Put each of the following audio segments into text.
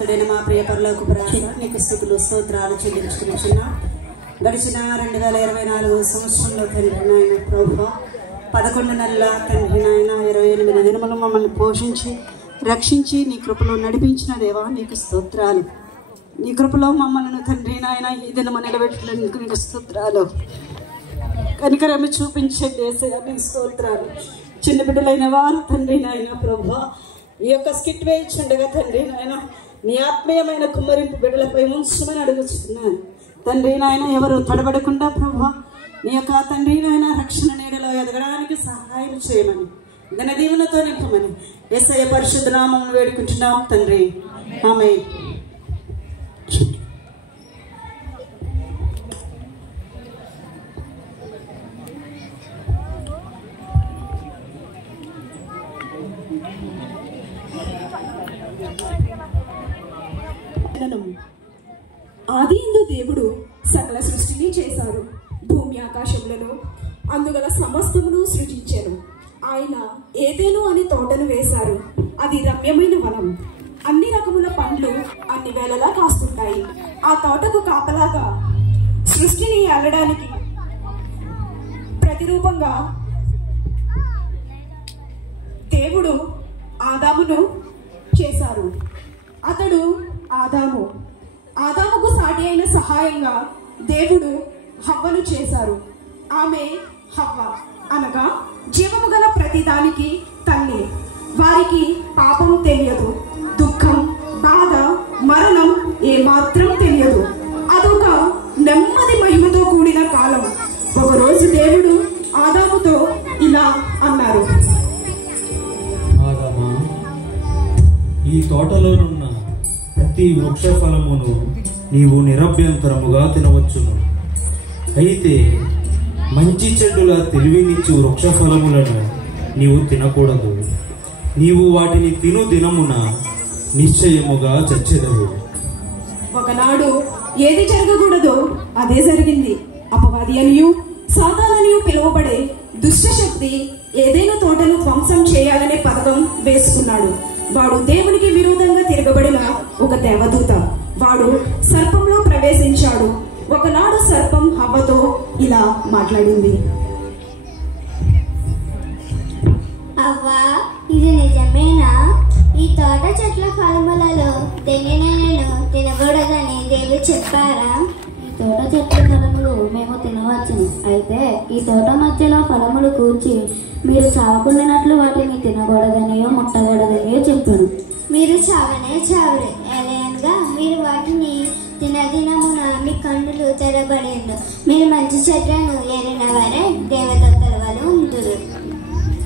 మా ప్రియ పరలోక ప్రార్థన నీకు స్తుతులు స్తోత్రాలు చెల్లించుకుంటున్నా. గడిచిన 2024 సంవత్సరంలో తండ్రి నాయన ప్రభువా 11 నెలల తండ్రి నాయన 28 దినములు మమ్మల్ని పోషించి రక్షించి నీ కృపలో నడిపించిన దేవా నీకు స్తోత్రాలు. నీ కృపలో మమ్మల్ని తండ్రి నాయన ఈ దినము నిలబెట్టడానికి నీకు స్తోత్రాలు. కనికరము చూపించే దేశయ్య నీకు స్తోత్రాలు. చిన్న బిడ్డలైన వారు తండ్రి నాయన ప్రభువా ఈ యొక్క స్కిట్ వేయించుండగా తండ్రి నాయన నీ ఆత్మీయమైన కుమ్మరింపు బిడ్డలపై ఉంచమని అడుగుతున్నాను తండ్రి నాయన. ఎవరు తడబడకుండా ప్రభువా నీ యొక్క తండ్రి నాయన రక్షణ నీడలో ఎదగడానికి సహాయం చేయమని దిన దీవెనతో నింపమని యేసయ్య పరిశుద్ధ నామమును వేడుకుంటున్నాం తండ్రి, ఆమేన్. ఆదియందు దేవుడు సకల సృష్టిని చేశారు. భూమి ఆకాశములను అందుగల సమస్తమును సృజించారు. ఆయన ఏదేను అని తోటను వేశారు. అది రమ్యమైన వనం. అన్ని రకముల పండ్లు అన్ని వేళలా కాస్తుంటాయి. ఆ తోటకు కాపలాగా సృష్టిని అల్లడానికి ప్రతిరూపంగా దేవుడు ఆదామును చేశారు. అతడు ఆదాముకు సాటి అయిన సహాయంగా దేవుడు హవ్వను చేశారు. ఆమె హవ్వ అనగా జీవము గల ప్రతిదానికి తల్లి. వారికి పాపం తెలియదు, దుఃఖం, బాధ, మరణం ఏమాత్రం తెలియదు. అదొక నెమ్మది మహిమతో కూడిన కాలం. ఒకరోజు దేవుడు ఆదాముతో ఇలా అన్నారు, ఆదామా, ఈ తోటలోనున్న ప్రతి వృక్ష ఫలమును నీవు నిరభ్యంతరముగా తినవచ్చును. అయితే మంచి చెడ్డుల తెలివినిచ్చు వృక్ష ఫలములను నీవు తినకూడదు. నీవు వాటిని తిను దినమున నిశ్చయముగా చచ్చెదవు. ఒకనాడు ఏది జరగకూడదో అదే జరిగింది. అపవాది అనియు సాతాననియు పిలువబడే దుష్టశక్తి ఏదైనా తోటను ధ్వంసం చేయాలనే పథకం వేసుకున్నాడు. వాడు దేవునికి విరోధంగా తిరగబడిన ఒక దేవదూత. వాడు సర్పంలో ప్రవేశించాడు. ఒకనాడు సర్పం హవ్వతో ఇలా మాట్లాడింది, అవ్వా, ఇది నిజమేనా? ఈ తోట చెట్ల ఫలములలో దేనినైనా తినకూడదని దేవుడు చెప్పారా? ఈ తోట చెట్ల ఫలములు మేము తినవచ్చును. అయితే ఈ తోట మధ్యలో ఫలములు కూర్చి మీరు చావకుండానట్లు వాటిని తినకూడదనియో ముట్టకూడదనియో చెప్పాను. మీరు చావనే చావురే. ఎలయనగా మీరు వాటిని తినదినమున మీ కన్నులు తెరబడిండు. మీరు మంచి చెట్లను ఏరిన వారే దేవదత్తల వలె ఉందురు.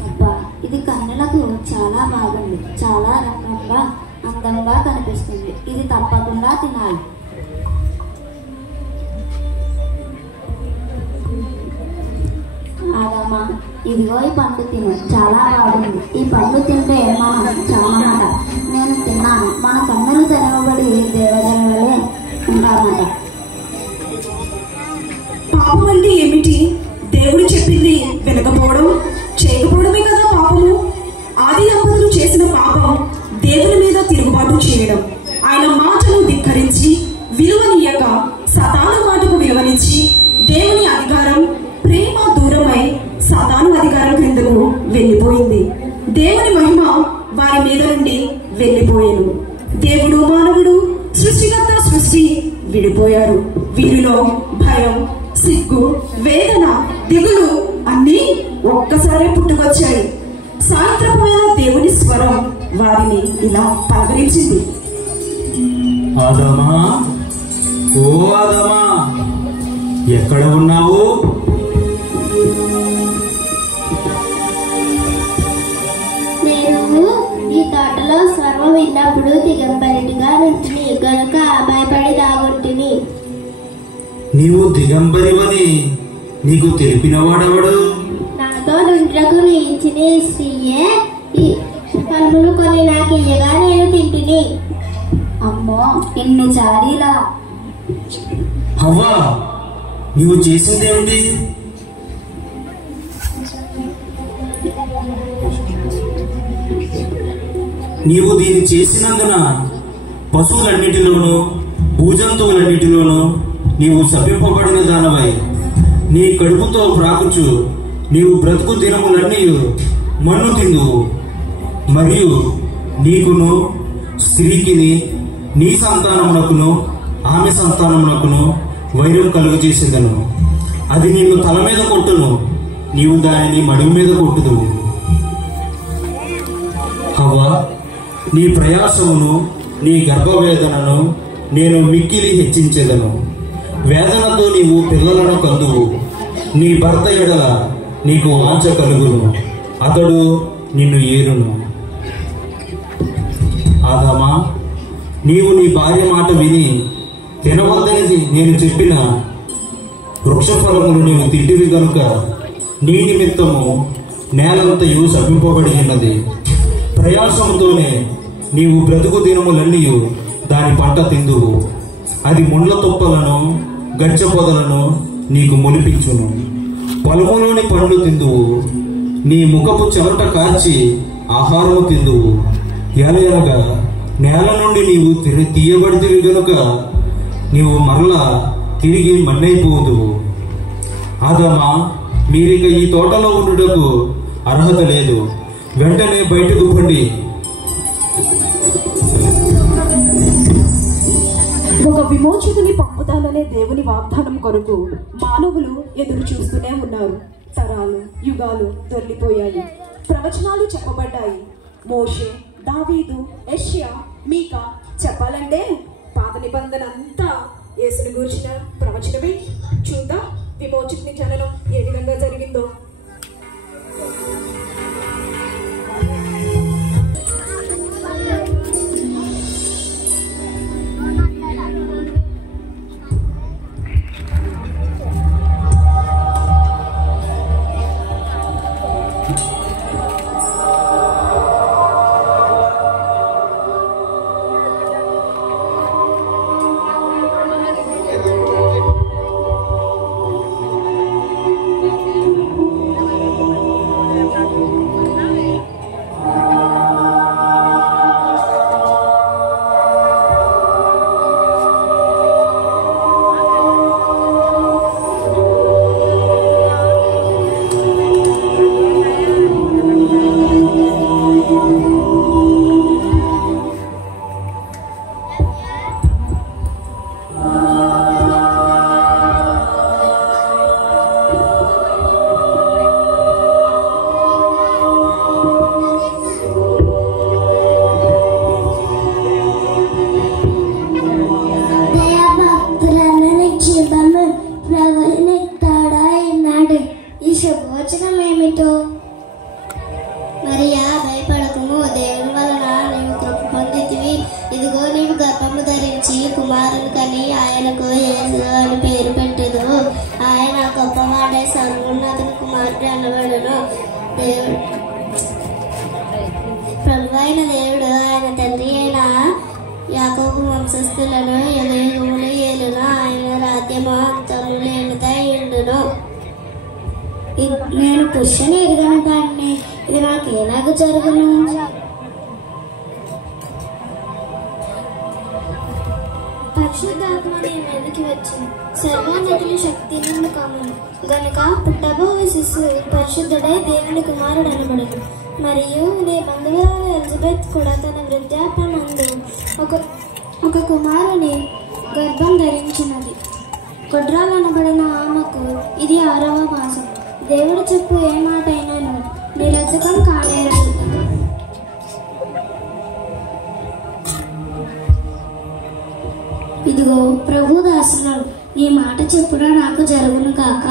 అబ్బా, ఇది కన్నులకు చాలా బాగుంది. చాలా రకంగా అందంగా కనిపిస్తుంది. ఇది తప్పకుండా తినాలి. ఆదామా, ఇదిగో ఈ పండు తిను. చాలా బాగుంది. ఈ పండు తింటే మనం చావమాట. నేను తిన్నాను. మన కన్నులు తెరవబడి దేవతల వలె ఉంటామట. పాపం అంటే ఏమిటి? దేవుడు చెప్పింది వినకపోవడం, చేయకపోవడమే కదా పాపము. ఆది దంపతులు చేసిన పాపం దేవుని మీద తిరుగుబాటు చేయడం. ఆయన మాటను ధిక్కరించి విలువనీయక సాతాను మాటకు విలువనిచ్చి దేవుని అధికారం, ప్రేమ దూరమై సాతాను అధికారం క్రిందకు వెళ్ళిపోయింది. దేవుని మహిమ వారి మీద నుండి వెళ్ళిపోయాను. దేవుడు మానవుడు సృష్టికర్త సృష్టి విడిపోయారు. వీరిలో భయం, సిగ్గు, వేదన, దిగులు అన్నీ ఒక్కసారి పుట్టుకొచ్చాయి. సాయంత్రం వేళ దేవుని స్వరం వారిని ఇలా పలకరించింది, ఆదామా, ఓ ఆదామా, ఎక్కడ ఉన్నావు? నేను ఈ తోటలో స్వరం విన్నప్పుడు దిగంబరిగా నుంటిని గనుక భయపడి దాగుంటిని. నీవు దిగంబరివని నీకు తెలిపినవాడెవడు? నాతో నుండ్రకు నిలిచిన స్త్రీయే ఈ ఫలములు కొని నాకు ఇయ్యగా నేను తింటిని. అమ్మో, ఇన్ని చారీలా! హవ్వా, నీవు చేసిందేమిటి? నీవు దీన్ని చేసినందున పశువులన్నిటిలోనూ భూజంతువులన్నిటిలోనూ నీవు శపింపబడిన దానవై నీ కడుపుతో ప్రాకుచు నీవు బ్రతుకు దినములన్నీ మన్ను తిందువు. మరియు నీకును స్త్రీకిని నీ సంతానమునకును ఆమె సంతానమునకును వైరం కలుగు చేసేదను. అది నిన్ను తల మీద కొట్టును, నీవు దానిని మడుగు మీద కొట్టుదువు. హవ్వా, నీ ప్రయాసమును నీ గర్భవేదనను నేను మిక్కిలి హెచ్చించెదను. వేదనతో నీవు పిల్లలను కందువు. నీ భర్త ఎడల నీకు వాంఛ కలుగును, అతడు నిన్ను ఏరును. ఆదామా, నీవు నీ భార్య మాట విని తినవద్దని నేను చెప్పిన వృక్షఫలములు నీవు తింటివి గనుక నీ నిమిత్తము నేలంతయు శపింపబడి ఉన్నది. ప్రయాసముతోనే నీవు బ్రతుకు దినములన్నీ దాని పంట తిందువు. అది ముండ్ల తుప్పలను గచ్చ పొదలను నీకు మొలిపించును. పొలములోని పండ్లు తిందువు. నీ ముఖపు చెమట కార్చి ఆహారము తిందువు. ఎలయనగా నేల నుండి నీవు తీయబడితివి గనుక నీవు మరలా తిరిగి మన్నైపోదువు. ఆదామా, మీరిక ఈ తోటలో ఉండుటకు అర్హత లేదు. వెంటనే బయటకు పండి. ఒక విమోచకుని పంపుతాననే దేవుని వాగ్దానం కొరకు మానవులు ఎదురు చూస్తూనే ఉన్నారు. తరాలు యుగాలు దొర్లిపోయాయి. ప్రవచనాలు చెప్పబడ్డాయి. మోషే, దావీదు, యెషయా, మీకా, చెప్పాలంటే పాత నిబంధన అంతా యేసుని గురించిన ప్రవచనమే. చూద్దాం విమోచకుని జననం ఏ విధంగా జరిగిందో. మరియా, భయపడకుము, దేవుని వలన నీవు కృప పొందితివి. ఇదిగో నీవు గర్భము ధరించి కుమారుని కని ఆయనకు యేసు అని పేరు పెట్టెదవు. ఆయన గొప్పవాడే, సర్వోన్నతుని కుమారుడు అనబడును. ప్రభువైన దేవుడు ఆయన తండ్రి అయిన యాకోబు వంశస్థులను యుగయుగములు ఏలును. ఆయన రాజ్యము అంతము లేనిదై ఉండును. నేను పురుషుని ఎరుగను దాన్ని, ఇది నాకు ఎలాగ జరుగును? పరిశుద్ధాత్మ నీ మీదకి వచ్చింది, సర్వోన్నతుని శక్తి నిన్ను కమ్మును గనుక పుట్టబోయే శిశువు పరిశుద్ధుడై దేవుని కుమారుడు అనబడును. మరియు నీ బంధువురాలు ఎలిజబెత్ కూడా తన వృద్ధాప్యమందు ఒక కుమారుని గర్భం ధరించినది. గొడ్రాలు అనబడిన ఆమెకు ఇది 6వ మాసం. దేవుడు చెప్పు ఏ మాట అయినాను నిరర్థకం కానేరదు. ఇదిగో ప్రభు దాసులు, ఈ మాట చెప్పున నాకు జరుగును కాక.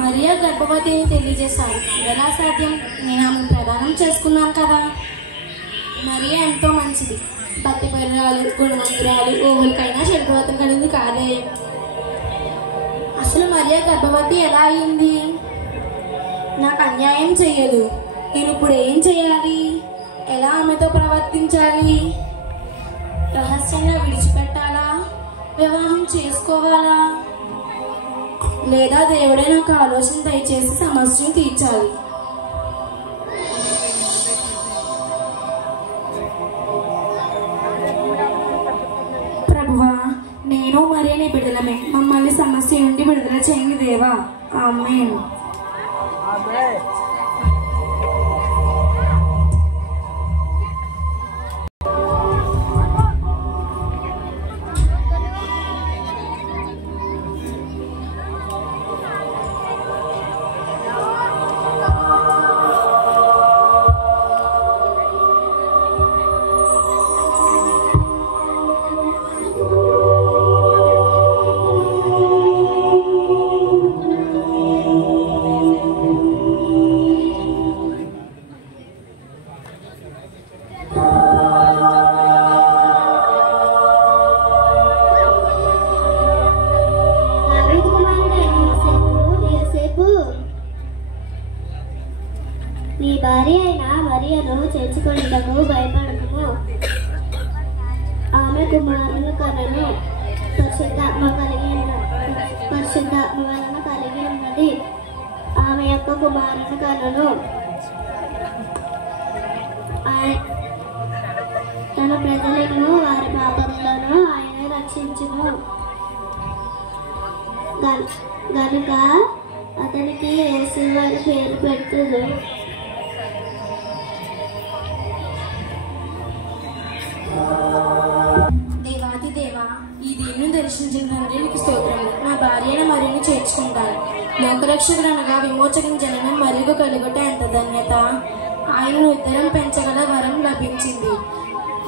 మరియా గర్భవతి తెలియజేశారు. ఎలా సాధ్యం? నేను ఆమెను ప్రదానం చేసుకున్నాను కదా. మరియా ఎంతో మంచిది, భక్తి పరురాలు, గుణవంతురాలు, ఓవులకైనా చెడుకోవతం కలిగింది కాదే. మరియ గర్భవతి ఎలా అయింది? నాకు అన్యాయం చెయ్యదు. నేను ఇప్పుడు ఏం చేయాలి? ఎలా ఆమెతో ప్రవర్తించాలి? రహస్యంగా విడిచిపెట్టాలా? వివాహం చేసుకోవాలా? లేదా దేవుడే నాకు ఆలోచన దయచేసి సమస్యను తీర్చాలి. ప్రభువా, నేను మరియు నీ బిడ్డలమే. మమ్మల్ని సమస్య నుండి విడుదల చేయండి దేవా. ఆమేన్. నీ భార్య అయిన మరియను చేర్చుకొనుటకు భయపడకము. ఆమె కుమారుని కనను. పరిశుద్ధాత్మ వలన కలిగి ఉన్నది. ఆమె యొక్క కుమారుని కనను. తన ప్రజలను వారి పాపములను ఆయన రక్షించును గనుక అతనికి యేసు అని పేరు పెట్టుదు. దేవాది దేవా, ఈ దేవుని దర్శించిన తండ్రి నీకు స్తోత్రములు. నా భార్యను మరియను చేర్చుకుంటాను. లోకరక్షకుడు అనగా విమోచకుని జననం మరియు కలుగుట ఎంత ధన్యత. ఆయనను ఉత్తరం పెంచగల వరం లభించింది.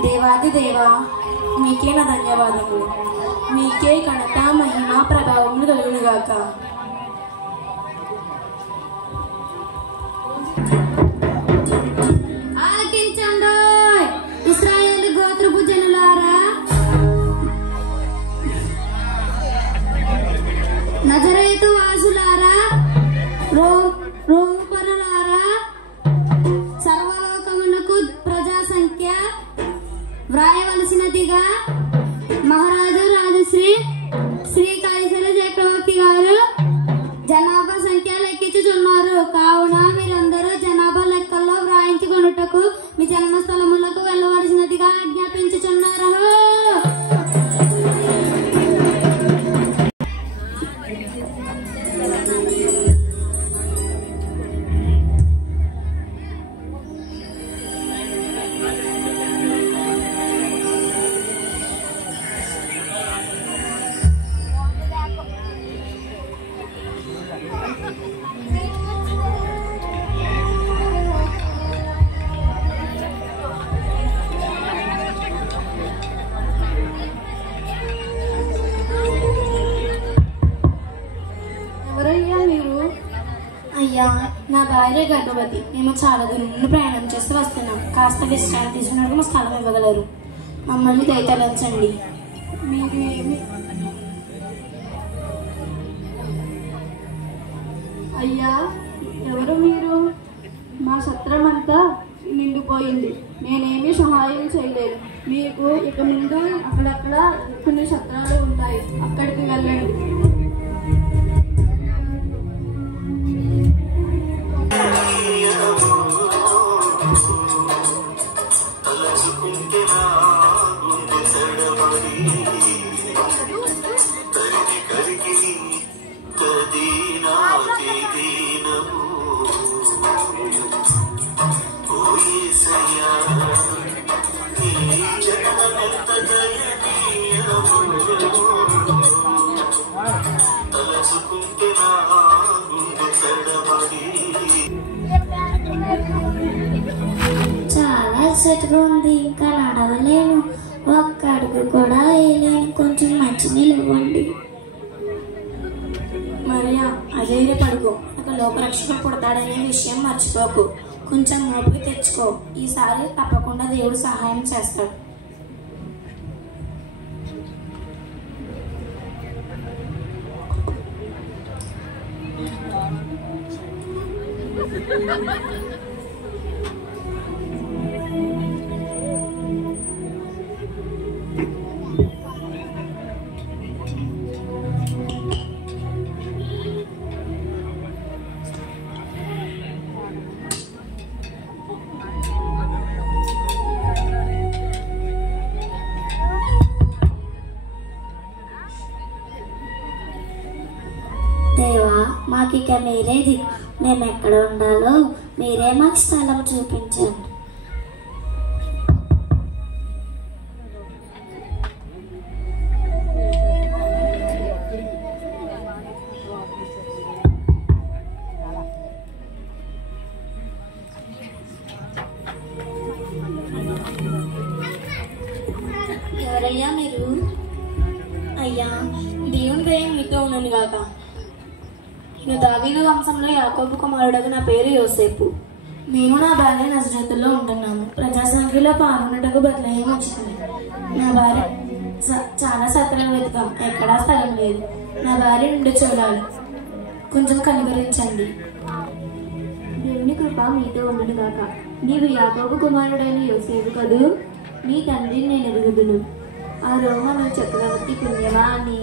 దేవాది దేవా, నీకే నా ధన్యవాదములు. నీకే ఘనత మహిమ ప్రభావములు కలుగునుగాక. ఆలకించండి ఇశ్రాయేలు గోత్రపు జనులారా, నజరేతు వాసులారా, రోము పరులారా, సర్వలోకమునకు ప్రజా సంఖ్య వ్రాయవలసినదిగా మహారాజు రాజశ్రీ శ్రీ కైసర చక్రవర్తి గారు జనాభా సంఖ్య లెక్కించుచున్నారు. కావున మీరందరూ జనాభా లెక్కల్లో వ్రాయించుకొనుటకు మీ జన్మస్థలములకు వెళ్ళవలసినదిగా ఆజ్ఞాపించుచున్నారు. అయ్యా, నా భార్య గర్భవతి. మేము చాలా దూరం నుండి ప్రయాణం చేస్తూ వస్తున్నాం. కాస్త విశ్రాంతి తీసుకున్నట్టు మా స్థలం ఇవ్వగలరు. మమ్మల్ని దయతలంచండి. మీరు ఏమి అయ్యా, ఎవరు మీరు? మా సత్రం అంతా నిండిపోయింది. నేనేమీ సహాయం చేయలేదు. మీకు ఇక ముందు అక్కడక్కడ కొన్ని సత్రాలు ఉంటాయి, అక్కడికి వెళ్ళండి. చాలా అలసటగా ఉంది. ఇంకా నడవలేను. ఒక్క అడుగు కూడా వేయలేను. కొంచెం మంచినీళ్ళు ఇవ్వండి. మరియా, అధైర్యపడుకో. ఒక లోకరక్షకుడు పుడతాడనే విషయం మర్చిపోకు. కొంచెం ఓపిక తెచ్చుకో. ఈసారి తప్పకుండా దేవుడు సహాయం చేస్తాడు. దేవా, మాకిక మీరే దిక్కు. మేము ఎక్కడ ఉండాలో మీరే మాకు స్థలం చూపించండి. ఎవరయ్యా మీరు? అయ్యా, దేవుని దయ మీతో ఉన్నది కాక. నేను దావీదు వంశంలో యాకోబు కుమారుడకు నా పేరు యోసేపు. నేను నా భార్య నజరేతుల్లో ఉంటున్నాము. ప్రజాసంఖ్యలో పాల్గొనటకు బెత్లెహేము వచ్చింది. నా భార్య చాలా సత్రం వెతుకాం, ఎక్కడా స్థలం లేదు. నా భార్య నుండి చూడాలి, కొంచెం కనికరించండి. దేవుని కృప మీతో ఉండును గాక. నీవు యాకోబు కుమారుడైన యోసేపు కదూ? నీ తండ్రిని నేను ఎరుగుదును. ఆ రోమను చక్రవర్తి పుణ్యమా అని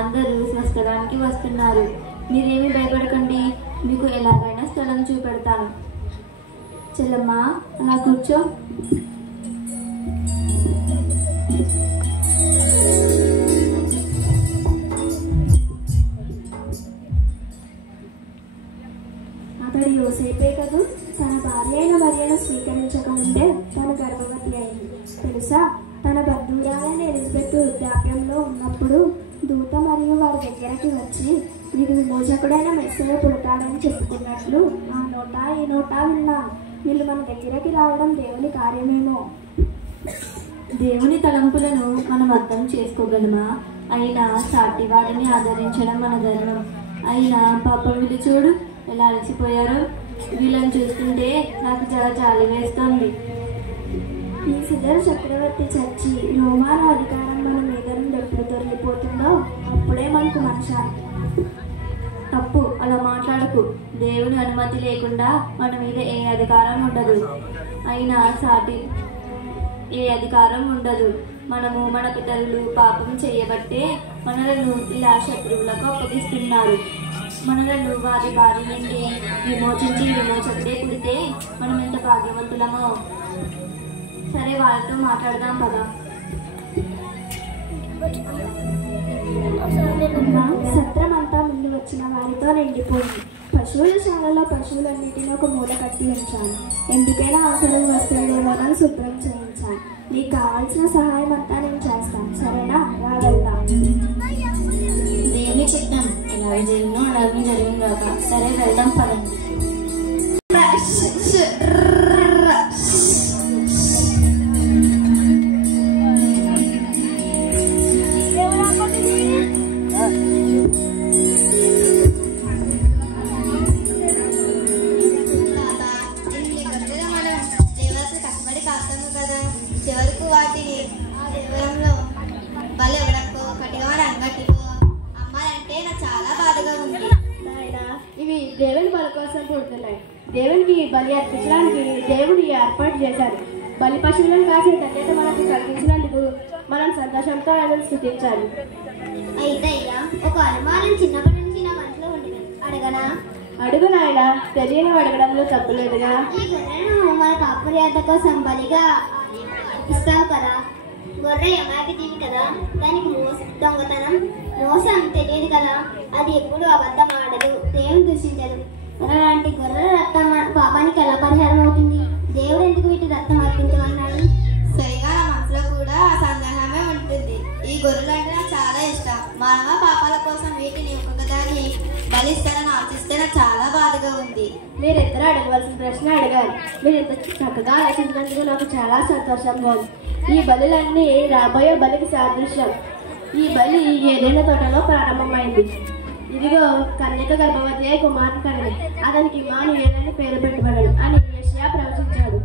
అందరూ స్వస్థలానికి వస్తున్నారు. మీరేమీ భయపడకండి, మీకు ఎలాగైనా స్థలం చూపెడతాను. చెల్లమ్మా, అలా కూర్చో. అతడు యోసేపే కదూ? తన భార్య అయిన మరియను స్వీకరించకముందే తన గర్భవతి అయింది. తెలుసా, తన బంధువురాలైన ఎలిజబెత్ వృద్ధాప్యంలో ఉన్నప్పుడు దూత మరియు వారి దగ్గరకి వచ్చి మీకు విమోచకుడైన మెస్సయ్య పుడతాడని చెప్పుకున్నట్లు ఆ నోట ఈ నోట విన్నాను. వీళ్ళు మన దగ్గరకి రావడం దేవుని కార్యమేమో. దేవుని తలంపులను మనం అర్థం చేసుకోగలమా? అయినా సాటి వారిని ఆదరించడం మన ధర్మం. అయినా పాపం వీళ్ళు చూడు ఎలా అలసిపోయారో. వీళ్ళని చూస్తుంటే నాకు చాలా జాలి వేస్తోంది. ఈ సిదర్ చక్రవర్తి చచ్చి రోమాల అధికారం మన మీద నుండి ఎప్పుడు తొలగిపోతుందో అప్పుడే మనకు మనశ్శాంతి. తప్పు, అలా మాట్లాడకు. దేవుని అనుమతి లేకుండా మన మీద ఏ అధికారం ఉండదు. అయినా సాటి ఏ అధికారం ఉండదు. మనము మన పితరులు పాపం చేయబట్టే మనలను ఇలా శత్రువులకు అప్పగిస్తున్నారు. మనలను వారి వారి నుండి విమోచించి విమోచకుడే పుడితే మనం ఎంత భాగ్యవంతులమో. సరే, వాళ్ళతో మాట్లాడదాం కదా. సత్రం అంతా ముందు వచ్చిన వారితో నిండిపోయింది. పశువుల శాలలో పశువులన్నిటిని ఒక మూల కట్టి ఉంచాను. ఎందుకైనా అవసరం వస్తుందేమోనని శుభ్రం చేయించాను. నీకు కావాల్సిన సహాయం అంతా నేను చేస్తాను, సరేనా? వెళ్దాం. దేవుని చిత్తం ఎలాగ జరిగినో అలాగే జరిగింది కాక. సరే, వెళ్దాం పదండి. చివరకు వాటిని దేవరంలో బలి ఎవడకో కటిగా రంగటికో అమ్మాలంటే నాకు చాలా బాధగా ఉంది. నాయనా, ఇవి దేవుని బలి కోసం పుడుతున్నాయి. దేవునికి బలి అర్పించడానికి దేవుడు ఏర్పాటు చేశారు. బలి పశువులను కాసే ధన్యత మనకు కలిగించినందుకు మనం సంతోషంతో ఆయన స్తుతించాలి. అయితే అయ్యా, ఒక అనుమానం చిన్నప్పటి నుంచి నా మనసులో ఉండేది. అడగనా? అడుగు నాయన, తెలియని అడగడంలో తప్పులేదుగా. ఈ గొర్రెను మన కాపుర్యాత కోసం బలిగా ఇస్తావు కదా. గొర్రె అమాయక జీవి కదా, దానికి దొంగతనం మోసం తెలియదు కదా. అది ఎప్పుడు అబద్ధం ఆడదు, దేవుని దూషించదు. అలాంటి గొర్రెల రక్తం పాపానికి ఎలా పరిహారం అవుతుంది? దేవుడు ఎందుకు వీటి రక్తం అర్పించమన్నాడు? సరిగా నా మనసులో కూడా సందేహమే ఉంటుంది. ఈ గొర్రెలు అంటే నాకు చాలా ఇష్టం. మానవ పాపాల కోసం వీటిని ఒక్కొక్కదాన్ని బలిస్తారని ఆలోచిస్తే నాకు చాలా బాధగా ఉంది. మీరిద్దరూ అడగవలసిన ప్రశ్న అడగాలి. మీరు ఇంత చక్కగా ఆలోచించినందుకు నాకు చాలా సంతోషంగా ఉంది. ఈ బలులన్నీ రాబోయే బలికి సాదృశ్యం. ఈ బలి ఏదైనా తోటలో ప్రారంభమైంది. ఇదిగో కన్యక గర్భవతి అయి కుమారుని కన్నది. అతనికి ఇమ్మానుయేలు పేరు పెట్టబడను అని యెషయా ప్రవచించాడు.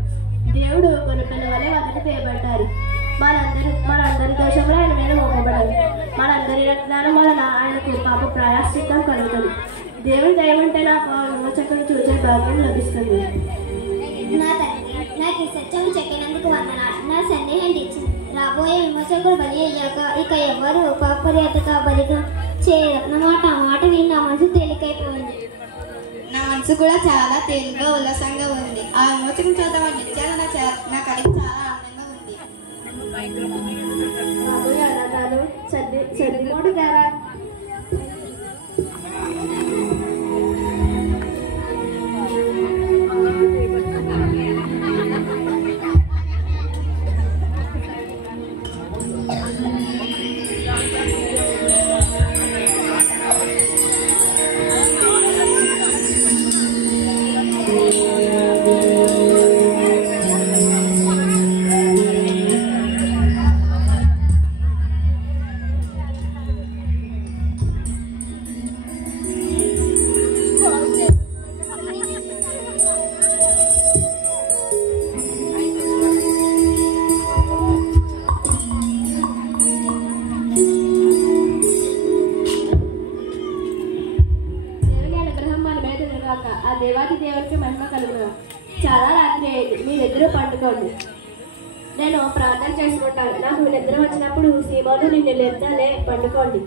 దేవుడు గొర్రెపిల్ల వలె అతను పేర్పడ్డారు. మనందరి దోషంలో ఆయన మీద మోపబడాలి. మనందరి రక్తదానం వలన ఆయనకు పాప ప్రాయశ్చిత్తం కలుగుతుంది. దేవుని దయ ఉంటే నాకు విమోచకుని చూసే భాగ్యం లభిస్తుంది. నా తండ్రి, నాకు ఈ సత్యం చెక్కినందుకు వందనాలు. నా సందేహం ఇచ్చింది. రాబోయే విమోచకుడు బలి అయ్యాక ఇక ఎవరు పాపర్యాతక బలిగా చేయరు. ఆ మాట విని నా మనసు తేలికైపోయింది. నా మనసు కూడా చాలా తేలిగ్గా ఉల్లాసంగా ఉంది. ఆ విమోచకుని చూద్దామని నిత్యాలు నా కడికి చాలా ఆనందంగా ఉంది. సర్దిమోడు గారా ఆ దేవాది దేవునికి మహిమ కలుగును. చాలా రాత్రి అయింది, మీరిద్దరూ పండుకోండి. నేను ప్రార్థన చేసుకుంటాను. నాకు నిద్ర వచ్చినప్పుడు సీమోను నిన్ను లేపుతాలే, పండుకోండి.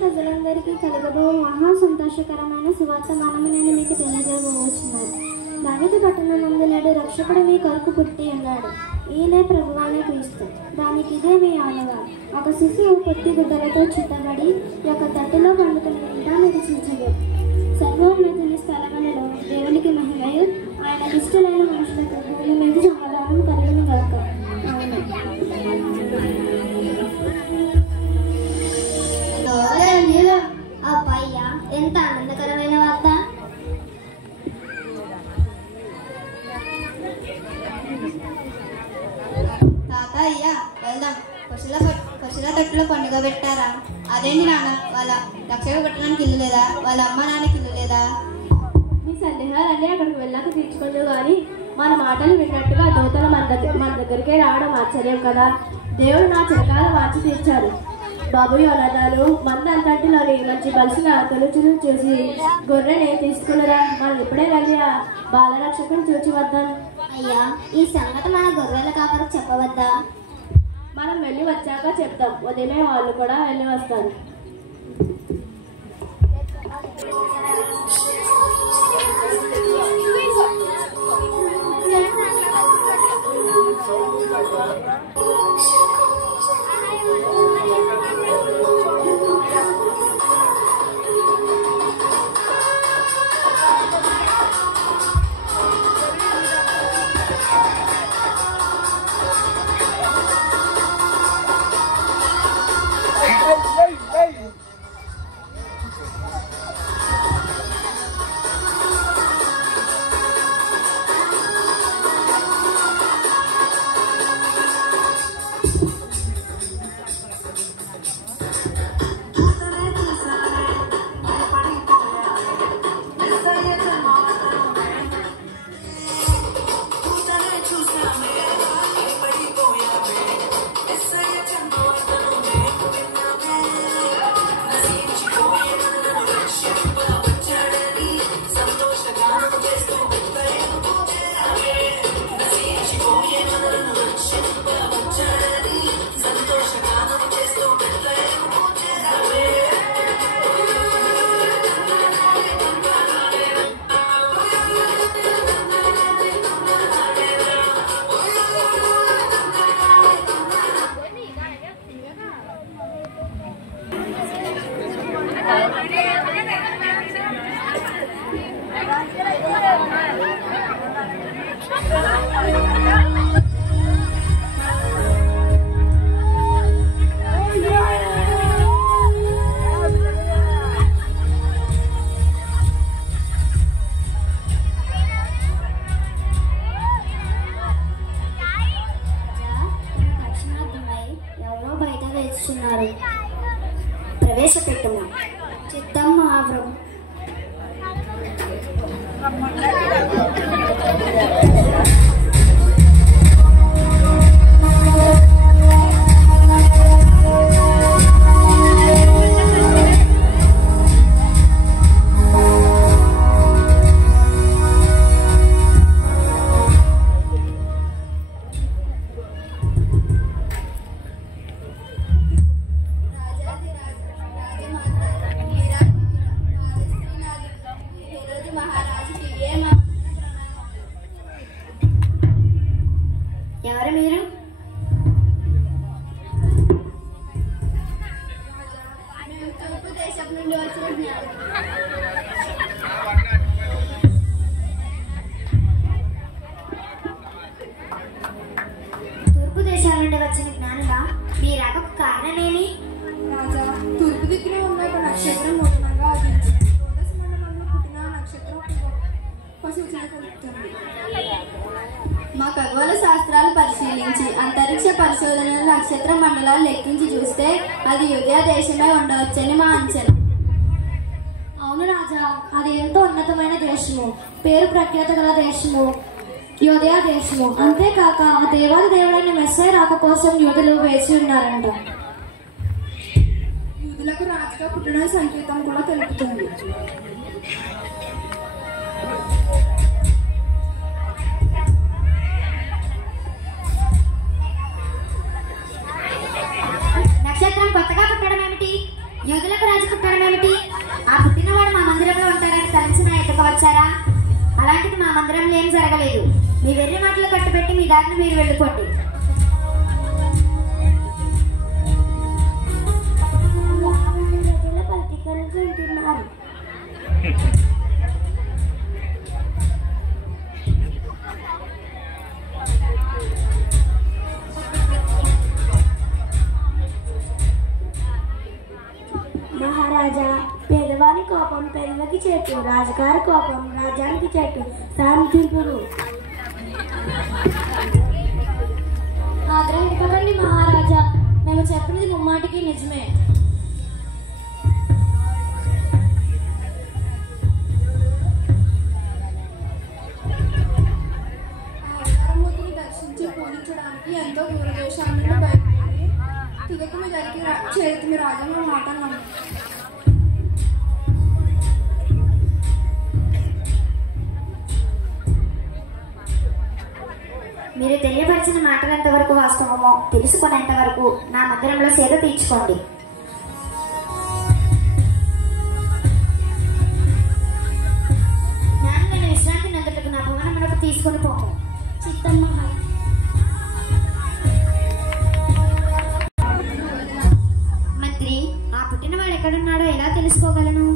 ప్రజలందరికీ కలగబో మహా సంతోషకరమైన సువార్తమానము నేను మీకు తెలియజేయబోచున్నాను. దావీదు పట్టణమందు నేడు రక్షకుడు మీ కొరకు పుట్టి ఉన్నాడు. ఈయనే ప్రభువానే క్రీస్తు. దానికి ఇదే మీ ఆనవాలు. ఒక శిశువు పొత్తి గుడ్డలతో చుట్టబడి యొక్క తట్టులో పండుకుని ఉంటా మీకు సూచదు. సర్వోన్నతుని స్థలములలో దేవునికి మహిమయు, ఆయన ఇష్టలైన మనుషులకు భూమి మీద సమాధానం కలిగిన గాక. అబ్బయ్యా, ఎంత ఆనందకరమైన వార్త! తాత, అయ్యా వెళ్దాం. పశుల తట్టులో పండుగ పెట్టారా? అదేంటి నాన్న, వాళ్ళ రక్షక పెట్టడానికి ఇల్లు లేదా? వాళ్ళ అమ్మ నాన్నకి ఇల్లు లేదా? మీ సందేహాలన్నీ అక్కడికి వెళ్ళాక తీర్చుకుంటూ కానీ మన మాటలు విన్నట్టుగా దోతలు మన దగ్గరికే రావడం ఆశ్చర్యం కదా. దేవుడు నా చిరకాల వాచి తీర్చారు. బాబు యోనాదాను మందంతటిలోని మంచి బలిసిన తొలుచులు చూసి గొర్రెని తీసుకున్నరా. మనం ఇప్పుడే వెళ్ళి ఆ బాలరక్షకుని చూచి వద్దాం. అయ్యా, ఈ సంగతి మన గొర్రెల కాపరికి చెప్పవద్దా? మనం వెళ్ళి వచ్చాక చెప్తాం. ఉదయమే వాళ్ళు కూడా వెళ్ళి వస్తారు. చేస్తున్నారు? ప్రవేశపెట్టము. చిత్తం మహాప్రభు. ఎవరు మీరు? తూర్పు దేశం నుండి వచ్చిన తూర్పు దేశాల నుండి వచ్చిన జ్ఞానులా? మీ రాకకు కారణమేమి? రాజా, తూర్పు దిక్కున ఉన్న ఒక నక్షత్రం నూతనంగా ఉదయించింది. రోదస్ మండలంలో పుట్టిన నక్షత్రం ఒక సూచన కలుగుతుంది. మా ఖగోళ శాస్త్రాలు పరిశీలించి అంతరిక్ష పరిశోధనలు నక్షత్ర మండలాలు లెక్కించి చూస్తే అది యుదయ దేశమే ఉండవచ్చని మా అంచనా. అవును రాజా, అది ఎంతో ఉన్నతమైన దేశము, పేరు ప్రఖ్యాత గల దేశము యుదయ దేశము. అంతేకాక ఆ దేవాది దేవుడైన మెస్సై రాక కోసం యూదులు వేచి ఉన్నారంట. యూదులకు రాజుగా పుట్టిన సంకేతం కూడా తెలుపుతుంది. నక్షత్రం కొత్తగా పుట్టడం ఏమిటి? యూదులకు రాజు పుట్టడం ఏమిటి? ఆ పుట్టినవాడు మా మందిరంలో ఉంటారని తలంచిన ఎత్తుకోవచ్చారా? అలాంటిది మా మందిరంలో ఏం జరగలేదు. మీ వెర్రి మాటలు కట్టుబెట్టి మీ దారిని మీరు వెళ్ళిపోండి. మహారాజా, పేదవాని కోపం పెదవికి చెట్టు, రాజుగారి కోపం రాజ్యానికి చెట్టు. శాంతింపురు. ఆగ్రహింపకండి మహారాజా, మేము చెప్పినది ముమ్మాటికి నిజమే. అవతారమూర్తిని దర్శించి పూజించడానికి ఎంతో దూరదేశాల నుండి బయలుదేరి తుదకు మీ దగ్గరికి చేరుతుంది రాజన్న మాట నమ్ము. మీరు తెలియపరిచిన మాటలు ఎంతవరకు వాస్తవమో తెలుసుకునేంత వరకు నా మందిరంలో సేద తీర్చుకోండి. జ్ఞానులైన విశ్రాంతి నందులకు నా భవనమునకు తీసుకొని పోము. చిత్తం మహా. మంత్రి, ఆ పుట్టినవాడు ఎక్కడున్నాడో ఎలా తెలుసుకోగలను?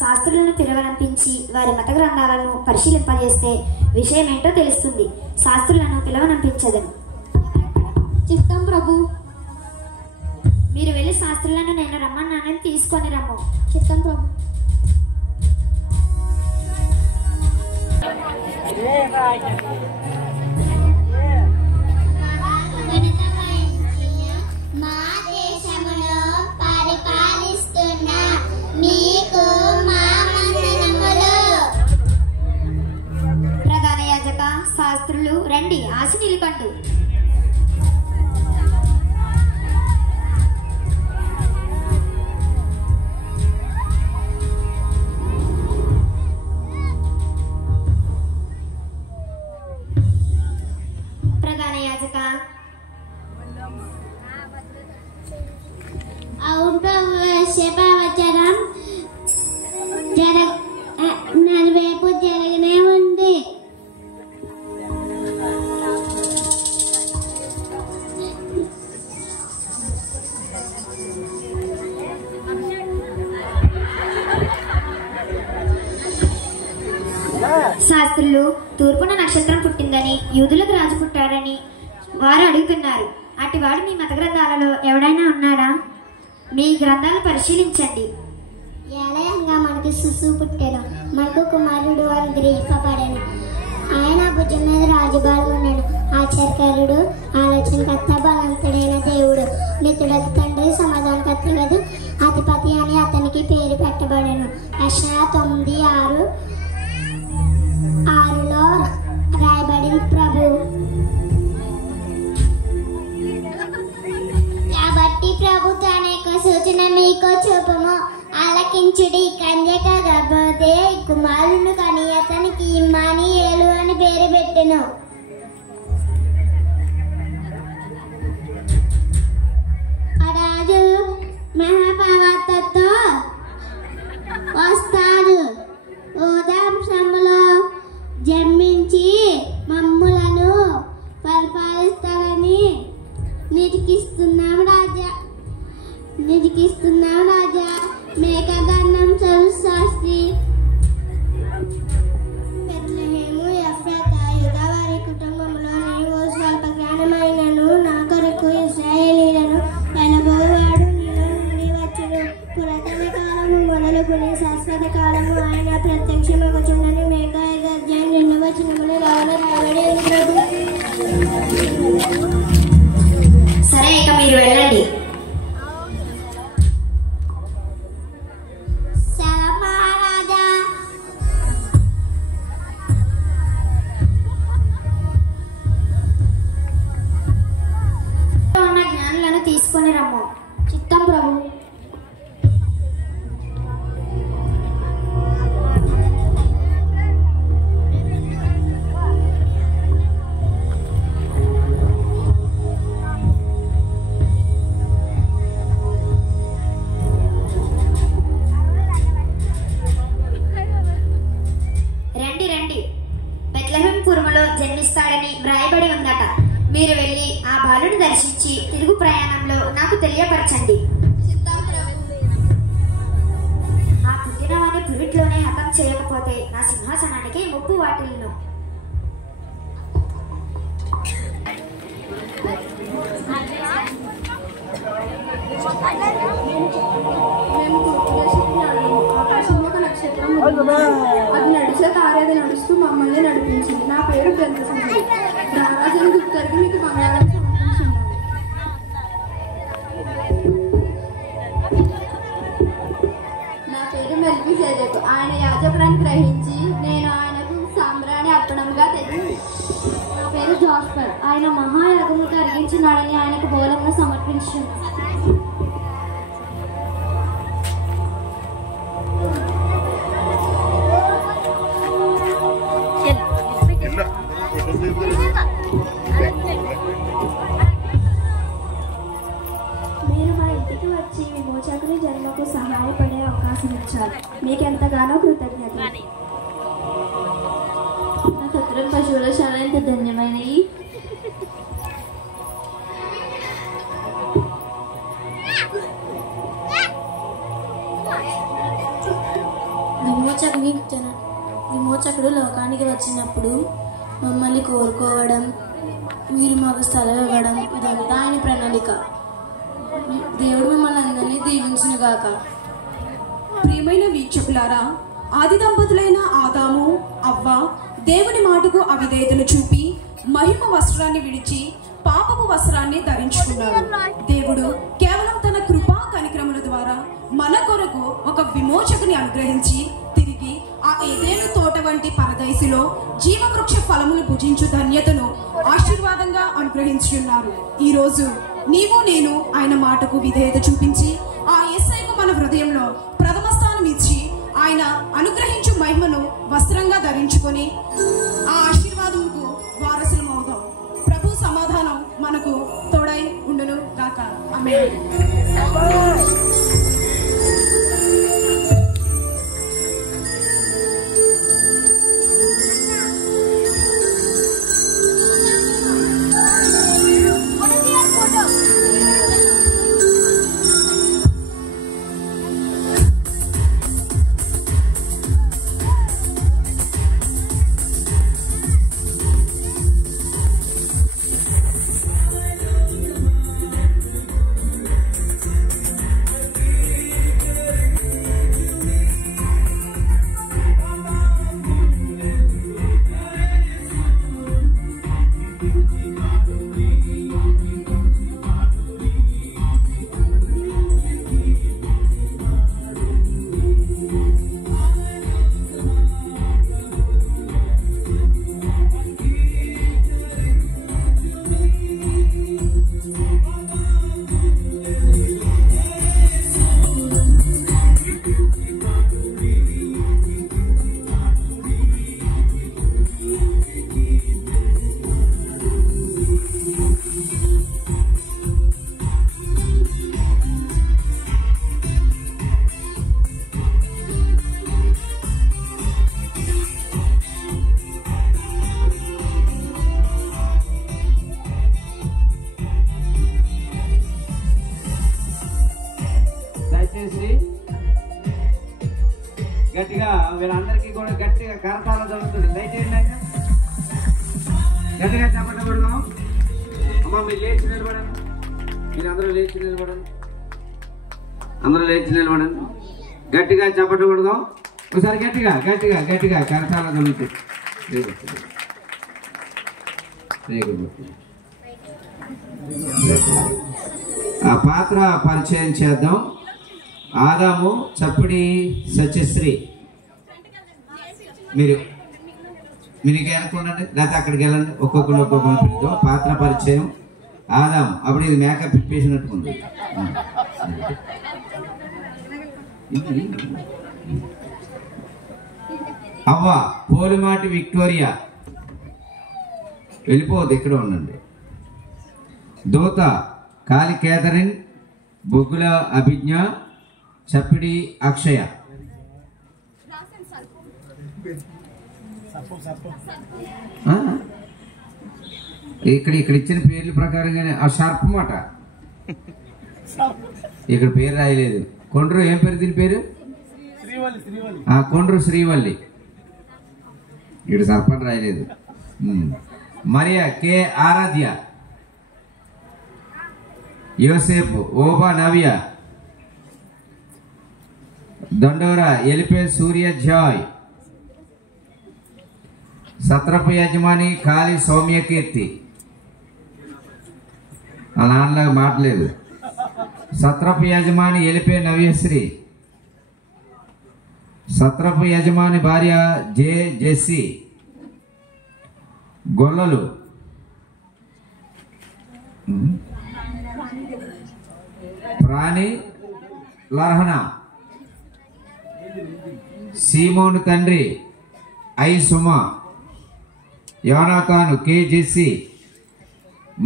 శాస్త్రులను పిలవనంపించి వారి మత గ్రంథాలను పరిశీలింపజేస్తే విషయమేంటో తెలుస్తుంది. శాస్త్రులను పిలవనంపించదను. చిత్తం ప్రభు. మీరు వెళ్ళి శాస్త్రులను నేను రమ్మన్నానని తీసుకొని రమ్ము. చిత్తం ప్రభు. మా దేశములో పరిపాలిస్తున్న మీకు మా వందనములు. ప్రధాన యాజక, శాస్త్రులు రండి, ఆశ నిలకండు. ప్రధాన యాజక. అవును ప్రభు, శపవచనం నలువైపు జరిగినే ఉంది. శాస్త్రులు తూర్పున నక్షత్రం పుట్టిందని యూదులకు రాజు పుట్టాడని వారు అడుగుతున్నారు. అటివాడు మీ మత గ్రంథాలలో ఎవడైనా ఉన్నాడా? మీ గ్రంథాలు పరిశీలించండి. ఏలయంగా మనకు శిశువు పుట్టాడు, మనకు కుమారుడు అనుగ్రహింపబడెను. ఆయన భుజం మీద రాజుబాలు ఉన్నాడు. ఆశ్చర్యకరుడు, ఆలోచనకర్త, బలవంతుడైన దేవుడు, నిత్యుడకు తండ్రి, సమాధానకర్త కదు, అధిపతి అని అతనికి పేరు పెట్టబడెను. యెషయా 9:6లో రాయబడిన ప్రభు. కాబట్టి ప్రభు తన యొక్క సూచన మీకు చూపము, ఆలకించుడి. కన్యక గర్భవతి కుమారుని కని అతనికి ఇమ్మానుయేలు అని పేరు పెట్టెను. ఆ రాజు మహాపర్వతంతో వస్తాడు. ఉదాంశములో జన్మించి మమ్ములను పరిపాలిస్తారని నిరీక్షిస్తున్నాం రాజా. మేఘగన్నం శాస్త్రి. బెత్లెహేము ఎఫ్రాతా యూదా వారి కుటుంబంలో నీవు స్వల్ప జ్ఞానమైనను నా కొరకు ఇశ్రాయేలీయులను ఎలబోవాడు నీలో నుండి వచ్చును. పురాతన కాలము మొదలుకొని శాశ్వత కాలము ఆయన ప్రత్యక్షమగుచున్నని మేఘ 5:2 రాయబడి ఉంది. సరే, ఇక మీరు వెళ్ళండి. తీసుకొని రమ్ము. చిత్తం ప్రభు. రండి, బెత్లెహేం పురములో జన్మిస్తాడని వ్రాయబడి ఉందట. మీరు వెళ్ళి ఆ బాలుని దర్శించి తిరుగు ప్రయాణంలో నాకు తెలియపరచండి. ఆ పుట్టినవాని పురిట్లోనే హతం చేయకపోతే నా సింహాసనానికి ముప్పు వాటిల్లును. ఆకాశంలో ఒక నక్షత్రం అది నడిచే తారేది నడుస్తూ మమ్మల్ని నడిపించింది. నా పేరు బెల్తెషాజరు. రారాజు గుప్తరికి మీకు బంగారం సమర్పించున్నాను. నా పేరు మెల్కీసెదెకు. ఆయన యాజకుడని గ్రహించి నేను ఆయనకు సాంబ్రాణి అర్పణంగా తెచ్చి. నా పేరు జాస్పర్. ఆయన మహాయాగము కలిగించినాడని ఆయనకు బోళమును సమర్పించున్నాను. మీరు మా ఇంటికి వచ్చి విమోచకుని జన్మకు సహాయపడే అవకాశం ఇచ్చారు. మీకెంతగానో కృతజ్ఞత. నా సత్రం పశువుల చాలా ఎంత ధన్యమైనవి. విమోచకుడు లోకానికి వచ్చినప్పుడు మమ్మల్ని కోరుకోవడం, మీరు మాకు స్థలం ఇవ్వడం, ఇదంతా ఆయన ప్రణాళిక. దేవుడు మిమ్మల్ని అందరినీ దీవించునుగాక. ప్రియమైన వీక్షకులారా, ఆది దంపతులైన ఆదాము, అవ్వ దేవుని మాటకు అవిధేయతను చూపి మహిమ వస్త్రాన్ని విడిచి పాపపు వస్త్రాన్ని ధరించుకున్నారు. దేవుడు కేవలం తన కృపా కనిక్రముల ద్వారా మన కొరకు ఒక విమోచకుని అనుగ్రహించి తిరిగి ఆ ఏదేను తోట వంటి పరదైసిలో జీవవృక్ష ఫలములు భుజించు ధన్యతను ఆశీర్వాదంగా అనుగ్రహించున్నారు. ఈ రోజు నీవు నేను ఆయన మాటకు విధేయత చూపించి ఆ యేసయ్యకు మన హృదయంలో ప్రథమ స్థానం ఇచ్చి ఆయన అనుగ్రహించు మహిమను వస్త్రంగా ధరించుకొని ఆ ఆశీర్వాదముకు వారసులమవుదాం. ప్రభు సమాధానం మనకు తోడై ఉండును గాక. ఆమేన్. గట్టిగా వీళ్ళందరికీ కూడా గట్టిగా కరతాళం జరుగుతుంది. దయచేయండి ఆయన గట్టిగా చప్పట్లు కొడదాం. అమ్మ మీరు లేచి నిలబడండి, మీరు అందరూ లేచి నిలబడండి, అందరూ లేచి నిలబడండి. గట్టిగా చప్పట్లు కొడదాం ఒకసారి, గట్టిగా గట్టిగా గట్టిగా కరతాళం జరుగుతుంది. ఆ పాత్ర పరిచయం చేద్దాం. ఆదాము చప్పుడి సత్యశ్రీ, మీరు అనుకోండి, లేకపోతే అక్కడికి వెళ్ళండి. ఒక్కొక్కరు పిలుద్దాం. పాత్ర పరిచయం ఆదాము. అప్పుడు ఇది మేకప్ ఇప్పేసినట్టుంది. అవ్వ పోలిమాటి విక్టోరియా, వెళ్ళిపోవద్దు, ఇక్కడ ఉండండి. దూత కాలి కేథరిన్, బొగ్గుల అభిజ్ఞ, చప్పిడి అక్షయ. ఇక్కడ ఇచ్చిన పేర్ల ప్రకారంగానే ఆ షార్ప్ మాట ఇక్కడ పేరు రాయలేదు. కొండ్రు ఏం పేరు దీని పేరు? కొండ్రు శ్రీవల్లి. ఇక్కడ సర్పంచ్ రాయలేదు. మరియా కే ఆరాధ్య, యోసేపు ఓబా నవ్య, దండోరా ఎలిపే సూర్య జాయ్, సత్రపు యజమాని కాళీ సౌమ్యకీర్తి. ఆ నాన్నలాగా మాటలేదు. సత్రపు యజమాని ఎలిపే నవ్యశ్రీ, సత్రపు యజమాని భార్య జెస్సి, గొల్లలు ప్రాణి లర్హన, సీమోను తండ్రి ఐ సుమ, యోనాతాను కే జెస్సి,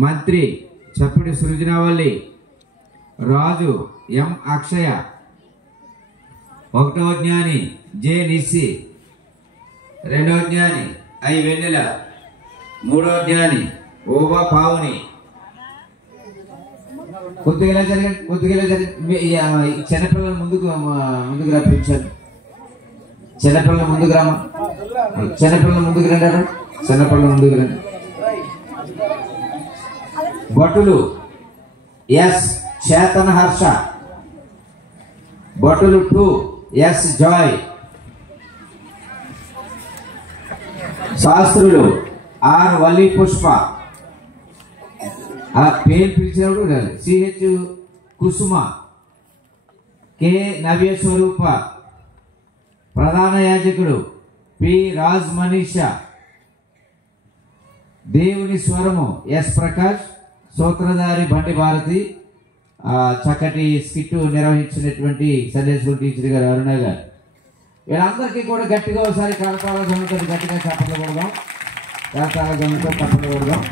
మంత్రి చప్పిడి సృజనావల్లి, రాజు ఎం అక్షయ, ఒకటవ జ్ఞాని జె నిస్సి, రెండవ జ్ఞాని ఐ వెన్నెల, మూడవ జ్ఞాని ఓబా పావుని. కొద్దిగా చిన్నపిల్లల ముందుకు రప్పించారు. చిన్నపిల్లల ముందుకు రామా, చిన్నపిల్లల ముందుకు రండి, చిన్నపిల్లల ముందుకు రండి. భటులు ఎస్ చేతన్ హర్ష, భటులు 2 ఎస్ జాయ్, శాస్త్రులు ఆర్ వల్లి పుష్ప. ఆ పేరు పిలిచినప్పుడు సిహెచ్ కుసుమ, కె నవ్య స్వరూప, ప్రధాన యాజకుడు పి రాజ్ మనీష, దేవుని స్వరము ఎస్ ప్రకాష్, సూత్రధారి బండి భారతి. చక్కటి స్కిట్ నిర్వహించినటువంటి సండే స్కూల్ టీచర్ గారు అరుణ గారు. వీళ్ళందరికీ కూడా గట్టిగా ఒకసారి కరతాళ ధ్వనితో గట్టిగా చప్పట్లు కొడదాం. కరతాళ ధ్వనితో చప్పట్లు కొడదాం.